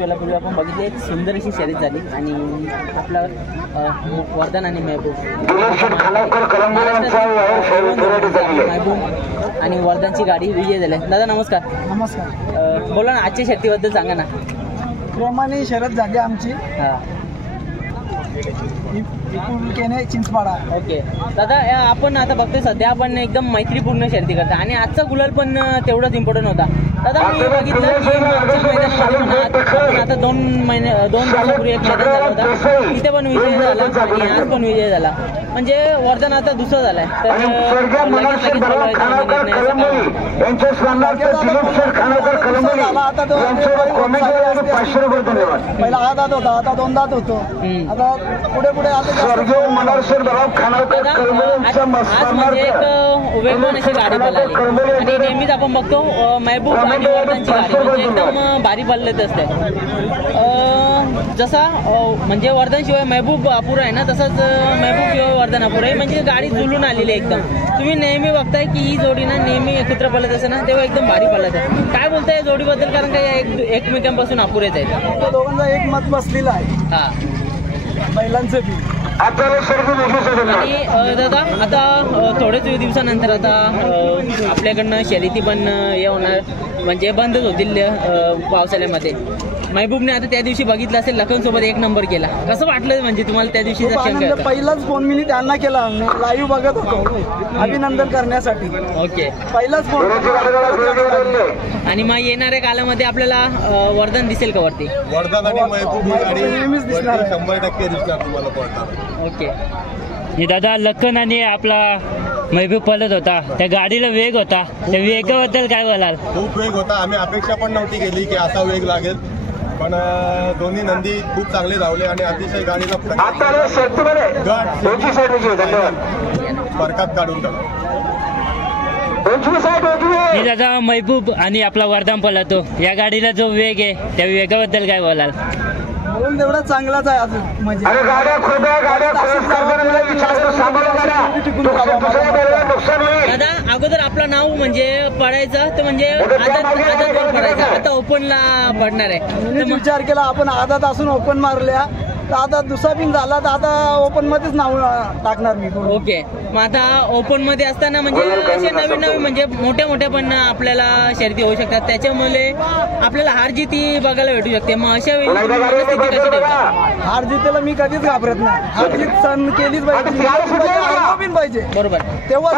वेळापूर्वी आपण बघितली एक सुंदर अशी शर्यत झाली आणि आपला वर्धन आणि महबूब आणि वर्धनची गाडी विजय झाली. दादा नमस्कार. नमस्कार. बोला ना, आजच्या शर्यतीबद्दल सांगा ना. प्रेमाने शर्यत झाली आमची. चिंचपाडा. ओके दादा, आपण आता बघतोय सध्या आपण एकदम मैत्रीपूर्ण शर्यती करता आणि आजचा गुलाल पण तेवढाच इम्पॉर्टंट होता. दादा मी बघितलं की मैदानामध्ये आता 2 दिवसापूर्वी एक मैदान झाला होता, तिथे पण विजय झाला आणि आज पण विजय झाला. म्हणजे वर्धन आता दुसरा झालाय. तर पहिला आदात होता, आता 2 दात होतो. आता पुढे पुढे आज म्हणजे एक वेगवान अशी गाडी पळाली आणि नेहमीच आपण बघतो महबूब आणि वर्धनची गाडी म्हणजे एकदम भारी पळत असते. जसा म्हणजे वर्धन शिवाय महबूब अपुरा आहे ना, तसंच महबूब शिवाय वर्धन अपुरा आहे. म्हणजे गाडी जुळून आलेली आहे एकदम. तुम्ही नेहमी बघताय की ही जोडी ना नेहमी एकत्र पळत असते ना, तेव्हा एकदम भारी पळत आहे. काय बोलताय या जोडीबद्दल? कारण का एकमेकांपासून अपुरेच आहेत. दोघांचा एक मत बसलेला आहे. हा, महिलांचं बी. आणि दादा आता थोडेच दिवसानंतर आता आपल्याकडनं शर्यती पण हे होणार, म्हणजे बंदच होतील पावसाळ्यामध्ये. महबूबने आता त्या दिवशी बघितलं असेल लखन सोबत 1 नंबर केला. कसं वाटलं म्हणजे तुम्हाला त्या दिवशी? पहिलाच फोन मी त्यांना केला, लाईव्ह बघत होतो अभिनंदन करण्यासाठी. ओके, पहिलाच फोन. आणि मग येणाऱ्या कालामध्ये आपल्याला वर्धन दिसेल का वरती? वर्धन आणि महबूब नेहमीच दिसणार, 100% दिसणार तुम्हाला. ओके दादा, लखन आणि आपला महबूब पळत होता, त्या गाडीला वेग होता, त्या वेगाबद्दल काय बोलाल? खूप वेग होता. आम्ही अपेक्षा पण नव्हती केली की असा वेग लागेल, पण दोन्ही नंदी खूप चांगले धावले आणि अतिशय गाडीला फरकात काढून टाकला. दादा, महबूब आणि आपला वर्धन पळतो, या गाडीला जो वेग आहे त्या वेगाबद्दल काय बोलाल? म्हणून तेवढा चांगलाच आहे अजून. म्हणजे दादा, अगोदर आपलं नाव म्हणजे पडायचं तर म्हणजे आदात पडायचं, आता ओपनला पडणार आहे. विचार केला आपण आदात असून ओपन मारल्या, तर आता दुसरा बिन झाला तर आता ओपन मध्येच नाव टाकणार मी. ओके, मग आता ओपन मध्ये असताना म्हणजे असे नवीन म्हणजे मोठ्या पण आपल्याला शर्यती होऊ शकतात, त्याच्यामुळे आपल्याला हार जीती बघायला भेटू शकते. मग अशा वेळी हार जीतेला मी कधीच घाबरत नाही. हार जीत सण केलीच पाहिजे, बरोबर. तेव्हा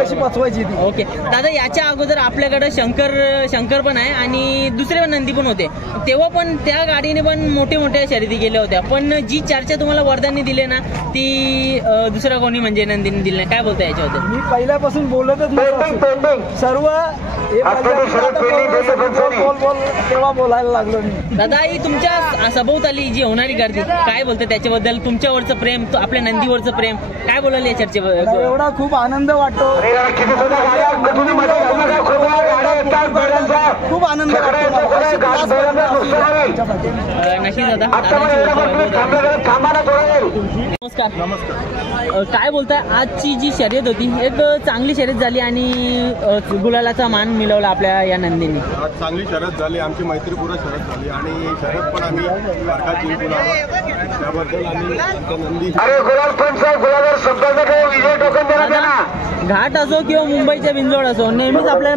कशी पचवायची ती. ओके दादा, याच्या अगोदर आपल्याकडे शंकर पण आहे आणि दुसरे नंदी पण होते, तेव्हा पण त्या गाडीने पण मोठ्या शर्यती गेल्या होत्या. पण जी चर्चा तुम्हाला वर्धनने दिली ना, ती दुसरा कोणी म्हणजे नंदीने दिली नाही. काय बोलताय याच्याबद्दल? मी पहिल्यापासून बोलतच नव्हतो, सर्व तेव्हा बोलायला लागलो मी. दादा, ही तुमच्या सभोवताली जी होणारी गर्दी, काय बोलते त्याच्याबद्दल? तुमच्यावरचं प्रेम, आपल्या नंदीवरचं प्रेम, काय बोलाल या चर्चेबद्दल? एवढा खूप आनंद वाटतो, खूप आनंद वाटतो. नक्की दादा. नमस्कार. नमस्कार. काय बोलताय, आजची जी शर्यत होती एक चांगली शर्यत झाली आणि गुलालाचा मान मिळवला आपल्या या नंदीने. आज चांगली शर्यत झाली, आमची मैत्रीपूर्ण शर्यत झाली आणि शर्यत पण आम्ही फरकात जिंकून त्याबद्दल आम्ही नंदी. घाट असो किंवा मुंबईच्या बिंजोड असो, नेहमीच आपल्या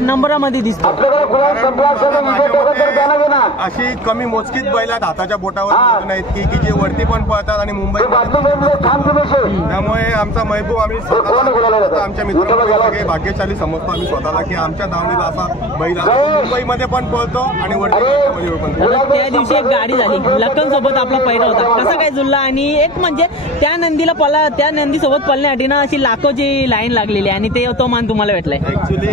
नंबरामध्ये दिसतो. अशी कमी मोजकीच बैलात हाताच्या बोटावर नाहीत की जे वरती पण पळतात आणि मुंबई. त्यामुळे आमचा महबूब आम्ही आमच्या मित्रांमध्ये भाग्यशाली समजतो आम्ही स्वतःला की आमच्या दावणीला असा बैल मुंबईमध्ये पण पळतो आणि वरती पण. त्या दिवशी एक गाडी झाली, लखन सोबत आपला पहिरा होता, कसा काय जुळला? आणि एक म्हणजे त्या नंदी सोबत पळण्यासाठी ना अशी लाखोची लाईन लागलेली आणि तो मान तुम्हाला भेटलाय. ऍक्च्युली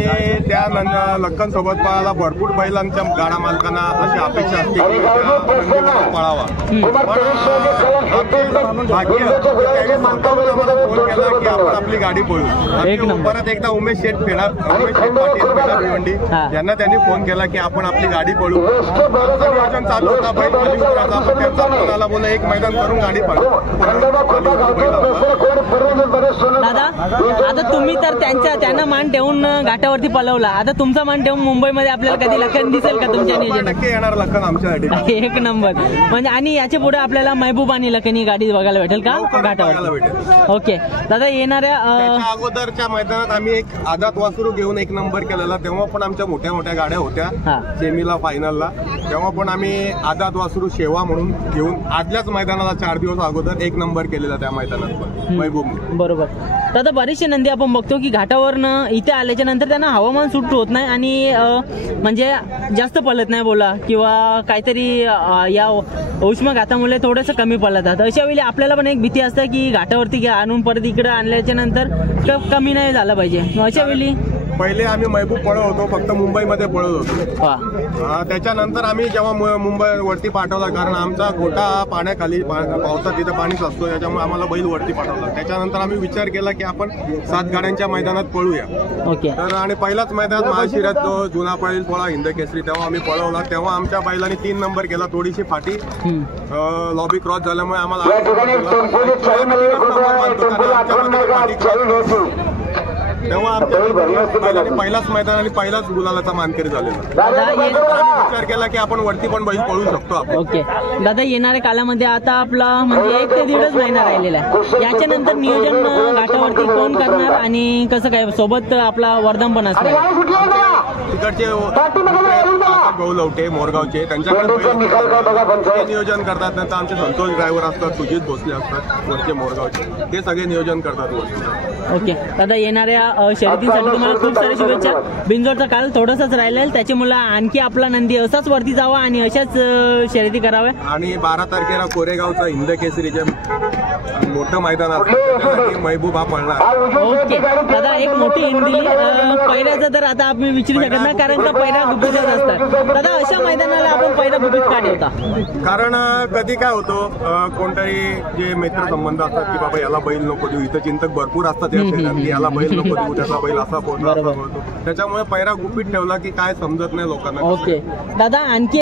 त्या लखन सोबत पळायला भरपूर बैलांच्या गाडा मालकांना अशी अपेक्षा असते की पळावा. फोन केला की आपण आपली गाडी पळू. परत एकदा उमेश शेठ पाटील यांना त्यांनी फोन केला की आपण आपली गाडी पळू. नियोजन चालू होता बैल त्यांचा फोन आला, बोला एक मैदान करून गाडी पळू. दादा आता तुम्ही तर त्यांना मान ठेवून घाटावरती पळवला, आता तुमचा मान ठेवून मुंबईमध्ये आपल्याला कधी लखन दिसेल का तुमच्या नियोजनात? नक्की येणार लखन आमच्यासाठी. एक नंबर. म्हणजे आणि याच्या पुढे आपल्याला महबूब आणि लखन ही गाडी बघायला भेटेल का घाटावर? भेटेल. ओके दादा येणाऱ्या त्याच्या अगोदरच्या मैदानात आम्ही एक आदात वासरू घेऊन एक नंबर केलेला, तेव्हा पण आमच्या मोठ्या मोठ्या गाड्या होत्या सेमीला फायनलला, तेव्हा पण आम्ही आदात वासरू शेवा म्हणून घेऊन आदल्याच मैदानाला 4 दिवस अगोदर एक नंबर केलेला त्या मैदानात पण महबूबने. बरोबर. तर आता बरेचसे नंदी आपण बघतो की घाटावरनं इथे आल्याच्या नंतर त्यांना हवामान सूट होत नाही आणि म्हणजे जास्त पळत नाही बोला किंवा काहीतरी या उष्माघातामुळे थोडंसं कमी पळतात. अशा वेळी आपल्याला पण एक भीती असते की घाटावरती आणून परत इकडे आणल्याच्या नंतर कमी नाही झालं पाहिजे. अशा वेळी पहिले आम्ही महबूब पळत होतो, फक्त मुंबईमध्ये पळत होतो. त्याच्यानंतर आम्ही जेव्हा मुंबई वरती पाठवला, कारण आमचा गोटा पाण्याखाली पावसात तिथं पाणीच असतो, त्याच्यामुळे आम्हाला बैल वरती पाठवला. त्याच्यानंतर आम्ही विचार केला की आपण 7 गाड्यांच्या मैदानात पळूया. ओके. तर आणि पहिलाच मैदानात महाशिरात जो जुना पळेल पोळा हिंद केसरी तेव्हा आम्ही पळवला, तेव्हा आमच्या बैलाने 3 नंबर केला. थोडीशी फाटी लॉबी क्रॉस झाल्यामुळे आम्हाला तेव्हा आमच्या पहिलाच मैदान आणि पहिलाच गुलालाचा मानकरी झालेला. विचार केला की आपण वरती पण बैल पळू शकतो आपण. ओके दादा येणाऱ्या कालामध्ये आता आपला म्हणजे 1 ते 1.5 महिना राहिलेला आहे, याच्यानंतर नियोजन घाटावरती कोण करणार आणि कसं काय? सोबत आपला वर्धन पण असणार तिकडचे भाऊ लवटे मोरगावचे, त्यांच्याकडे नियोजन करतात. नंतर आमचे संतोष ड्रायव्हर असतात, सुजित भोसले असतात वरचे मोरगावचे, ते सगळे नियोजन करतात वरती. ओके दादा येणाऱ्या शर्यतीसाठी तुम्हाला खूप साऱ्या शुभेच्छा. बिंजोरचा काल थोडासाच राहिला आहे, त्याच्यामुळे आणखी आपला नंदी असाच वरती जावा आणि अशाच शर्यती कराव्या. आणि 12 तारखेला कोरेगावचा हिंद केसरीचे मोठं मैदान असतं, महबूब हा पळणार. ओके दादा एक मोठी हिंदी पहिल्याचं तर आता आपण विचारू शकत नाही, कारण का पहिल्या गुपितच असतात. दादा अशा मैदानाला आपण पहिला गुपित का ठेवता? कारण कधी काय होतो, कोणतरी जे मित्रसंबंध असतात की बाबा याला बैल नको देऊ, इथं चिंतक भरपूर असतात की याला बैल नको देऊ, त्याचा बैल असा पोहोचतो, त्याच्यामुळे पहिला गुपित ठेवला की काय समजत नाही लोकांना. ओके दादा आणखी